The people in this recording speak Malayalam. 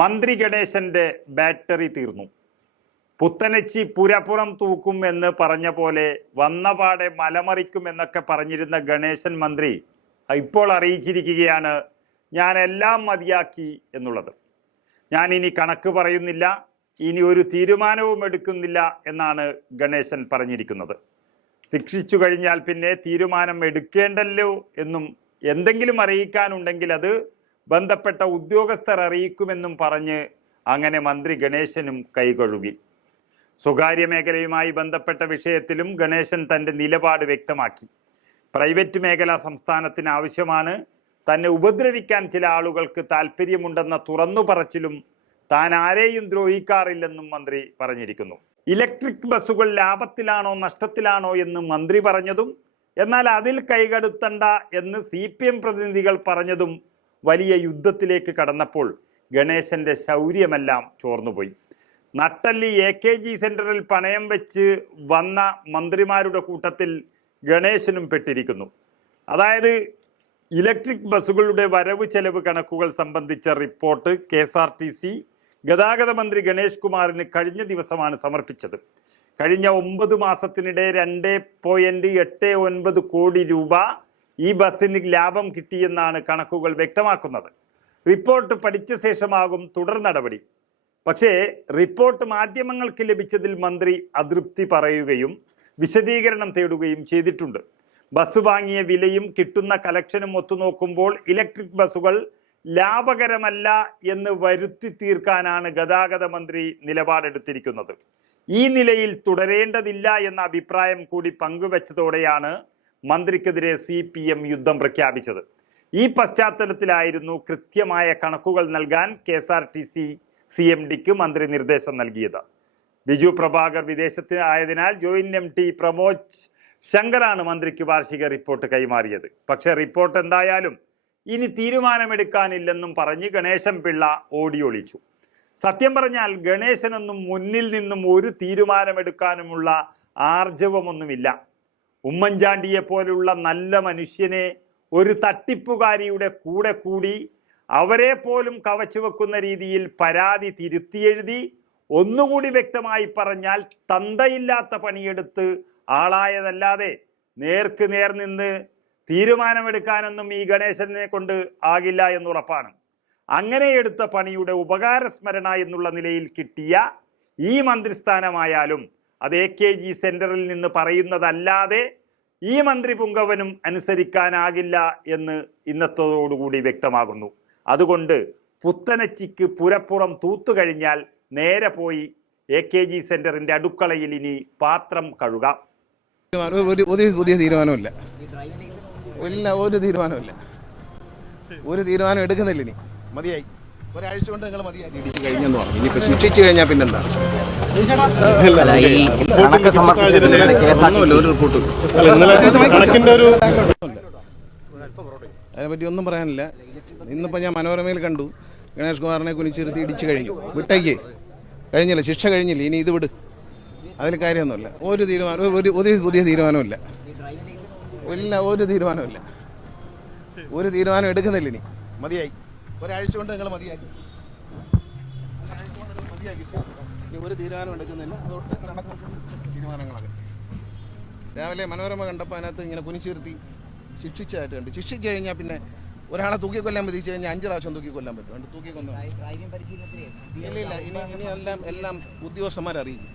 മന്ത്രി ഗണേശന്റെ ബാറ്ററി തീർന്നു. പുത്തനച്ചി പുരപ്പുറം തൂക്കും എന്ന് പറഞ്ഞ പോലെ വന്നപാടെ മലമറിക്കും എന്നൊക്കെ പറഞ്ഞിരുന്ന ഗണേശൻ മന്ത്രി ഇപ്പോൾ അറിയിച്ചിരിക്കുകയാണ് ഞാൻ എല്ലാം മതിയാക്കി എന്നുള്ളത്. ഞാൻ ഇനി കണക്ക് പറയുന്നില്ല ഇനി ഒരു തീരുമാനവും എടുക്കുന്നില്ല എന്നാണ് ഗണേശൻ പറഞ്ഞിരിക്കുന്നത്. ശിക്ഷിച്ചു കഴിഞ്ഞാൽ പിന്നെ തീരുമാനം എടുക്കേണ്ടല്ലോ എന്നും എന്തെങ്കിലും അറിയിക്കാനുണ്ടെങ്കിൽ അത് ബന്ധപ്പെട്ട ഉദ്യോഗസ്ഥർ അറിയിക്കുമെന്നും പറഞ്ഞ് അങ്ങനെ മന്ത്രി ഗണേശനും കൈകഴുകി. സ്വകാര്യ മേഖലയുമായി ബന്ധപ്പെട്ട വിഷയത്തിലും ഗണേശൻ തന്റെ നിലപാട് വ്യക്തമാക്കി. പ്രൈവറ്റ് മേഖല സംസ്ഥാനത്തിന് ആവശ്യമാണ് തന്നെ ഉപദ്രവിക്കാൻ ചില ആളുകൾക്ക് താല്പര്യമുണ്ടെന്ന തുറന്നു പറച്ചിലും താൻ ആരെയും ദ്രോഹിക്കാറില്ലെന്നും മന്ത്രി പറഞ്ഞിരിക്കുന്നു. ഇലക്ട്രിക് ബസ്സുകൾ ലാഭത്തിലാണോ നഷ്ടത്തിലാണോ എന്ന് മന്ത്രി പറഞ്ഞതും എന്നാൽ അതിൽ കൈകടുത്തണ്ട എന്ന് സി പ്രതിനിധികൾ പറഞ്ഞതും വലിയ യുദ്ധത്തിലേക്ക് കടന്നപ്പോൾ ഗണേശന്റെ ശൗര്യമെല്ലാം ചോർന്നുപോയി. നട്ടല്ലി എ കെ ജി സെന്ററിൽ പണയം വെച്ച് വന്ന മന്ത്രിമാരുടെ കൂട്ടത്തിൽ ഗണേശനും പെട്ടിരിക്കുന്നു. അതായത് ഇലക്ട്രിക് ബസ്സുകളുടെ വരവ് ചെലവ് കണക്കുകൾ സംബന്ധിച്ച report K S R T C ഗതാഗത മന്ത്രി ഗണേഷ് കുമാറിന് കഴിഞ്ഞ ദിവസമാണ് സമർപ്പിച്ചത്. കഴിഞ്ഞ ഒമ്പത് മാസത്തിനിടെ രണ്ട് പോയിന്റ് എട്ട് ഒൻപത് കോടി രൂപ ഈ ബസ്സിന് ലാഭം കിട്ടിയെന്നാണ് കണക്കുകൾ വ്യക്തമാക്കുന്നത്. റിപ്പോർട്ട് പഠിച്ച ശേഷമാകും തുടർ നടപടി. പക്ഷേ റിപ്പോർട്ട് മാധ്യമങ്ങൾക്ക് ലഭിച്ചതിൽ മന്ത്രി അതൃപ്തി പറയുകയും വിശദീകരണം തേടുകയും ചെയ്തിട്ടുണ്ട്. ബസ് വാങ്ങിയ വിലയും കിട്ടുന്ന കലക്ഷനും ഒത്തുനോക്കുമ്പോൾ ഇലക്ട്രിക് ബസ്സുകൾ ലാഭകരമല്ല എന്ന് വരുത്തി തീർക്കാനാണ് ഗതാഗത മന്ത്രി നിലപാടെടുത്തിരിക്കുന്നത്. ഈ നിലയിൽ തുടരേണ്ടതില്ല എന്ന അഭിപ്രായം കൂടി പങ്കുവച്ചതോടെയാണ് മന്ത്രിക്കെതിരെ സി പി എം യുദ്ധം പ്രഖ്യാപിച്ചത്. ഈ പശ്ചാത്തലത്തിലായിരുന്നു കൃത്യമായ കണക്കുകൾ നൽകാൻ K S R T C C M ഡിക്ക് മന്ത്രി നിർദ്ദേശം നൽകിയത്. ബിജു പ്രഭാകർ വിദേശത്ത് ആയതിനാൽ ജോയിന്റ് എം ടി പ്രമോദ് ശങ്കറാണ് മന്ത്രിക്ക് വാർഷിക റിപ്പോർട്ട് കൈമാറിയത്. പക്ഷെ റിപ്പോർട്ട് എന്തായാലും ഇനി തീരുമാനമെടുക്കാനില്ലെന്നും പറഞ്ഞ് ഗണേശൻ പിള്ള ഓടിയൊളിച്ചു. സത്യം പറഞ്ഞാൽ ഗണേശനൊന്നും മുന്നിൽ നിന്നും ഒരു തീരുമാനമെടുക്കാനുമുള്ള ആർജവമൊന്നുമില്ല. ഉമ്മൻചാണ്ടിയെ പോലുള്ള നല്ല മനുഷ്യനെ ഒരു തട്ടിപ്പുകാരിയുടെ കൂടെ കൂടി അവരെ പോലും കവച്ചു വെക്കുന്ന രീതിയിൽ പരാതി തിരുത്തിയെഴുതി ഒന്നുകൂടി വ്യക്തമായി പറഞ്ഞാൽ തന്തയില്ലാത്ത പണിയെടുത്ത് ആളായതല്ലാതെ നേർക്ക് നേർ നിന്ന് തീരുമാനമെടുക്കാനൊന്നും ഈ ഗണേശനെ കൊണ്ട് ആകില്ല എന്നുറപ്പാണ്. അങ്ങനെ എടുത്ത പണിയുടെ ഉപകാരസ്മരണ എന്നുള്ള നിലയിൽ കിട്ടിയ ഈ മന്ത്രിസ്ഥാനമായാലും അത് എ കെ ജി സെന്ററിൽ നിന്ന് പറയുന്നതല്ലാതെ ഈ മന്ത്രി പുങ്കവനും അനുസരിക്കാനാകില്ല എന്ന് ഇന്നത്തോടുകൂടി വ്യക്തമാകുന്നു. അതുകൊണ്ട് പുത്തനച്ചിക്ക് പുരപ്പുറം തൂത്തു കഴിഞ്ഞാൽ നേരെ പോയി എ കെ ജി സെന്ററിന്റെ അടുക്കളയിൽ ഇനി പാത്രം കഴുകാം. പുതിയ തീരുമാനമില്ല ഇല്ല ഒരു തീരുമാനമില്ല ഒരു തീരുമാനം എടുക്കുന്നില്ല ഇനി. മതിയായി. ഒരാഴ്ച കൊണ്ട് നിങ്ങൾ മതിയാക്കി. ഇടിച്ച് കഴിഞ്ഞെന്ന് പറഞ്ഞു. ഇനിയിപ്പോൾ ശിക്ഷിച്ചു കഴിഞ്ഞാൽ പിന്നെന്താ? ഒന്നുമില്ല ഒരു റിപ്പോർട്ട് അതിനെപ്പറ്റി ഒന്നും പറയാനില്ല. ഇന്നിപ്പോൾ ഞാൻ മനോരമയിൽ കണ്ടു. ഗണേഷ് കുമാറിനെ കുനിച്ചിരുത്തി ഇടിച്ചു കഴിഞ്ഞു. വിട്ടേക്ക്. കഴിഞ്ഞില്ല ശിക്ഷ കഴിഞ്ഞില്ല. ഇനി ഇത് വിട്. അതിൽ കാര്യമൊന്നുമില്ല. ഒരു തീരുമാനം ഒരു ഒരു പുതിയ തീരുമാനമില്ല ഇല്ല ഒരു തീരുമാനമില്ല ഒരു തീരുമാനം എടുക്കുന്നില്ല ഇനി. മതിയായി. ഒരാഴ്ച കൊണ്ട് നിങ്ങൾ മതിയാക്കി. ഒരാഴ്ച കൊണ്ട് നിങ്ങൾ മതിയാക്കി സർ. ഇനി ഒരു തീരുമാനം എടുക്കുന്നില്ല. അതുകൊണ്ട് നടക്കും. തീരുമാനങ്ങളൊക്കെ. രാവിലെ മനോരമ കണ്ടപ്പോൾ അതിനകത്ത് ഇങ്ങനെ കുനിച്ചിരുത്തി ശിക്ഷിച്ചതായിട്ട് കണ്ട് ശിക്ഷിച്ചു കഴിഞ്ഞാൽ പിന്നെ ഒരാളെ തൂക്കിക്കൊല്ലാൻ വിധിച്ചു കഴിഞ്ഞാൽ അഞ്ച് പ്രാവശ്യം തൂക്കിക്കൊല്ലാൻ പറ്റും. തൂക്കിക്കൊന്നു ഇല്ല ഇല്ല. ഇനി ഇനി എല്ലാം എല്ലാം ഉദ്യോഗസ്ഥന്മാരെ അറിയിക്കും